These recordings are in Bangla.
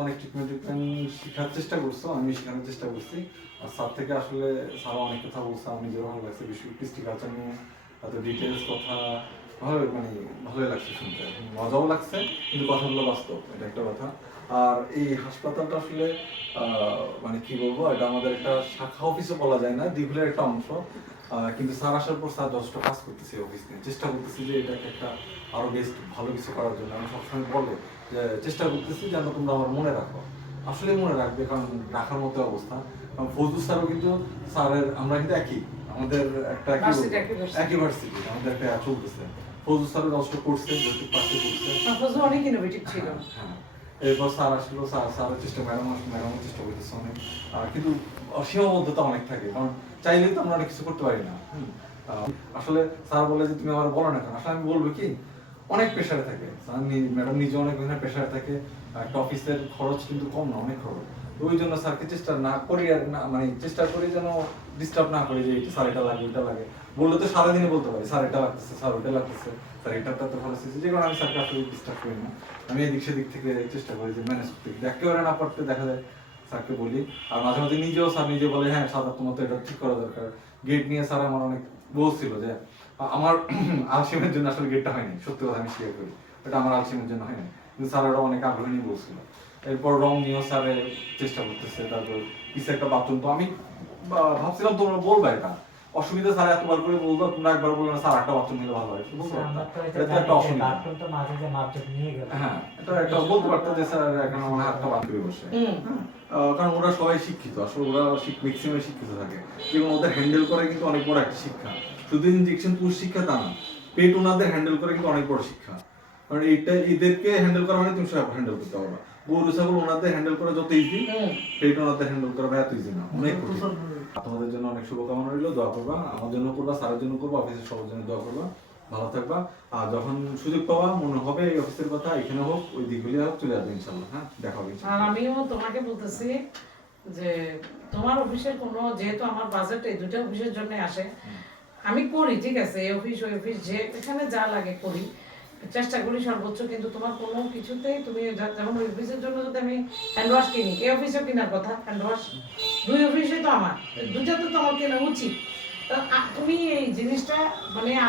অনেক ট্রিটমেন্ট শেখার চেষ্টা করছো, আমি শেখানোর চেষ্টা করছি। আর স্যার থেকে আসলে স্যার অনেক কথা বলছে, আমার নিজেরও ভালো লাগছে। বিশ্ব কৃষ্টি কালচার নিয়ে এত ডিটেলস কথা ভালোই লাগছে শুনতে, মজাও লাগছে, কিন্তু কথাগুলো বাস্তব, এটা একটা কথা। আর এই হাসপাতালটা আসলে কি বলবো, এটা আমাদের একটা শাখা অফিসও বলা যায় না, দিঘুলের একটা অংশ। কিন্তু স্যার আসার পর স্যার যথেষ্ট কাজ করতেছে অফিস নিয়ে, চেষ্টা করতেছি যে এটাকে একটা আরো বেস্ট ভালো কিছু করার জন্য। আমি সবসময় বলে যে চেষ্টা করতেছি যেন তোমরা আমার মনে রাখো, আসলে মনে রাখবে, কারণ রাখার মতো অবস্থা। কারণ ফজলুল স্যারও কিন্তু স্যারের, আমরা কিন্তু একই, আমাদের একটা একই ভার্সিটি, আমাদের একটা চলতেছে। ফজলুল স্যারও যথেষ্ট করছে, যতটুকু পাশে করছে, ফজলুল অনেক ইনোভেটিভ ছিল। হ্যাঁ। এরপর স্যার আসলো, স্যারের চেষ্টা, ম্যাডামও চেষ্টা করতেছে অনেক, কিন্তু সীমাবদ্ধতা অনেক থাকে, কারণ চাইলেই তো আমরা অনেক কিছু করতে পারি না। আসলে স্যার বলে যে তুমি আমার বলো না কেন, আসলে আমি বলবো কি, অনেক প্রেশারে থাকে স্যার, ম্যাডাম নিজে অনেক প্রেশারে থাকে। একটা অফিসের খরচ কিন্তু কম না, অনেক খরচ। ওই জন্য স্যারকে চেষ্টা না করি, আর না চেষ্টা করি যেন ডিস্টার্ব না করি, যে স্যার এটা লাগে ওইটা লাগে। বললে তো সারাদিনে বলতে পারি, স্যার এটা লাগতেছে, স্যার ওইটা লাগতেছে, স্যার এটা তো খরচ হচ্ছে, যে কারণে আমি স্যারকে আসলে ডিস্টার্ব করি না। আমি এদিক সেদিক থেকে চেষ্টা করি যে ম্যানেজ করতে, একেবারে না পারতে দেখা যায় স্যারকে বলি। আর মাঝে মাঝে স্যার নিজে বলে, হ্যাঁ সাদা তোমার তো এটা ঠিক করা দরকার। গেট নিয়ে স্যার আমার অনেক বলছিল যে আমার আলসিমের জন্য আসলে গেটটা হয়নি, সত্যি কথা আমি শেয়ার করি, এটা আমার আলসিমের জন্য হয়নি, কিন্তু স্যার ওটা অনেক আগ্রহ নিয়ে বলছিল। এরপর রং নিয়েও স্যারে চেষ্টা করতেছে। তারপর পিছে একটা বাথরুম, তো আমি ভাবছিলাম তোমরা বলবা এটা অসুবিধা, স্যার এতবার করে বলতো, তোমরা একবার বলবে না স্যার একটা বাথরুম নিলে ভালো হয়, এটা একটা অসুবিধা। হ্যাঁ, এটা একটা বলতে পারতো যে স্যার এখন আমার হাতটা বাদ করে বসে, কারণ ওরা সবাই শিক্ষিত, আসলে ওরা ম্যাক্সিমাম শিক্ষিত থাকে, এবং ওদের হ্যান্ডেল করে কিন্তু অনেক বড় একটা শিক্ষা। শুধু ইনজেকশন পুশ শিক্ষা তা না, পেট ওনাদের হ্যান্ডেল করে কিন্তু অনেক বড় শিক্ষা। কারণ এইটা এদেরকে হ্যান্ডেল করা মানে তুমি সব হ্যান্ডেল করতে পারবা। গরু ছাগল ওনাদের হ্যান্ডেল করা যত ইজি, পেট ওনাদের হ্যান্ডেল করা এত ইজি না, অনেক কঠিন। তোমাদের জন্য অনেক শুভকামনা রইল, দোয়া করবা, আমার জন্য করবা, স্যারের জন্য করবা, অফিসের সবার জন্য দোয়া করবা, ভালো থাকবা। আর যখন সুযোগ পাবা, মনে হবে এই অফিসের কথা, এখানে হোক ওই দিকগুলি হোক, চলে আসবে ইনশাল্লাহ। হ্যাঁ, দেখা হবে। আর আমিও তোমাকে বলতেছি যে তোমার অফিসের কোনো, যেহেতু আমার বাজেট এই দুটো অফিসের জন্য আসে, আমি করি ঠিক আছে, এই অফিস ওই অফিস, যে এখানে যা লাগে করি, চেষ্টা করি সর্বোচ্চ। কিন্তু তোমার কোনো কিছুতেই তুমি যেমন ওই অফিসের জন্য যদি আমি হ্যান্ড ওয়াশ কিনি, এই অফিসেও কেনার কথা হ্যান্ড ওয়াশ, দুই অফিসে তো আমার, দুইটাতে তো আমার কেনা উচিত। তো তুমি এই জিনিসটা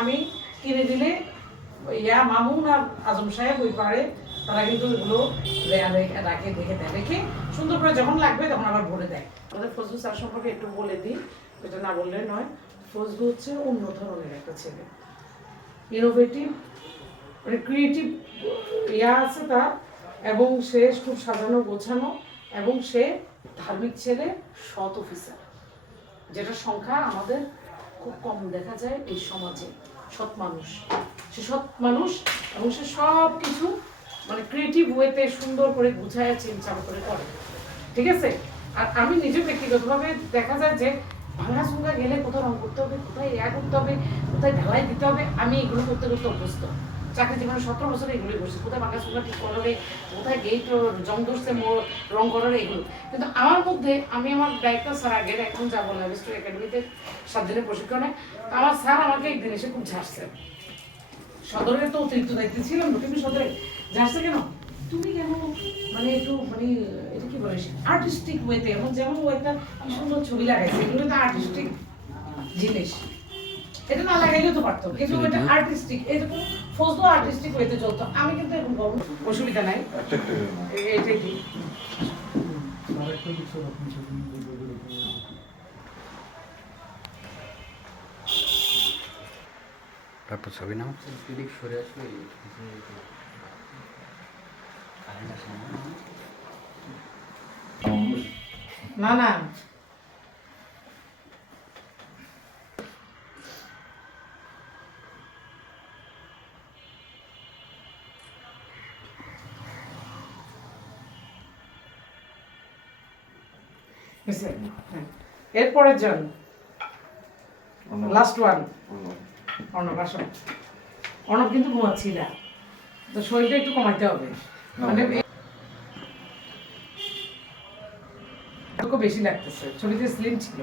আমি কিনে দিলে ইয়া মামুন আর আজম সাহেব ওই পারে, তারা কিন্তু এগুলো রাখে, দেখে দেয়, রেখে সুন্দর করে যখন লাগবে তখন আবার ভরে দেয়। আমাদের ফজলু স্যার সম্পর্কে একটু বলে দিই, এটা না বললে নয়। ফজলু হচ্ছে অন্য ধরনের একটা ছেলে, ইনোভেটিভ, ক্রিয়েটিভ ইয়া আছে তার, এবং সে খুব সাজানো গোছানো, এবং সে ধার্মিক ছেলে, সৎ অফিসার, যেটা সংখ্যা আমাদের খুব কম দেখা যায় এই সমাজে। সৎ মানুষ, সে সৎ মানুষ, এবং সে সব কিছু ক্রিয়েটিভ ওয়েতে সুন্দর করে গুছায় চিন্তা করে করে, ঠিক আছে। আর আমি নিজে ব্যক্তিগতভাবে দেখা যায় যে ভাঙা চুঙ্গা গেলে কোথাও রং করতে হবে, কোথায় ইয়া করতে হবে, কোথায় ঢালাই দিতে হবে, আমি এগুলো করতে করতে অভ্যস্ত। চাকরি জীবনে 17 বছরে এগুলোই করছি, কোথায় ভাঙা চুঙ্গা ঠিক করারে, কোথায় গেট জং ধরছে রং করারে, এগুলো। কিন্তু আমার মধ্যে, আমি আমার দায়িত্ব স্যার আগের, এখন যাবো লাভিস্টোর একাডেমিতে 7 দিনের প্রশিক্ষণে, আমার স্যার আমাকে একদিন এসে খুব ঝাড়ছে। সদরের তো অতিরিক্ত দায়িত্ব ছিলাম, কিন্তু সদরে ঝাড়ছে কেন, তুমি কেন একটু এটা কি বলে আর্টিস্টিক ওয়েতে, এমন যেমন ও একটা সুন্দর ছবি লাগাইছে, এগুলো তো আর্টিস্টিক জিনিস, এটা না লাগাইলেও তো পারতো, কিন্তু এটা আর্টিস্টিক, এরকম ফজলু আর্টিস্টিক ওয়েতে চলতো। আমি কিন্তু এরকম করবো, অসুবিধা নাই, এটাই ঠিক। তারপর ছবি নাও, সরে আসলে না না এরপরের জন, লাস্ট ওয়ান, অর্ণব আসো। অর্ণব কিন্তু ঘুমাচ্ছি না, তো শরীরটা একটু কমাইতে হবে, বেশি লাগতেছে, ছবিতে স্লিম ছিল।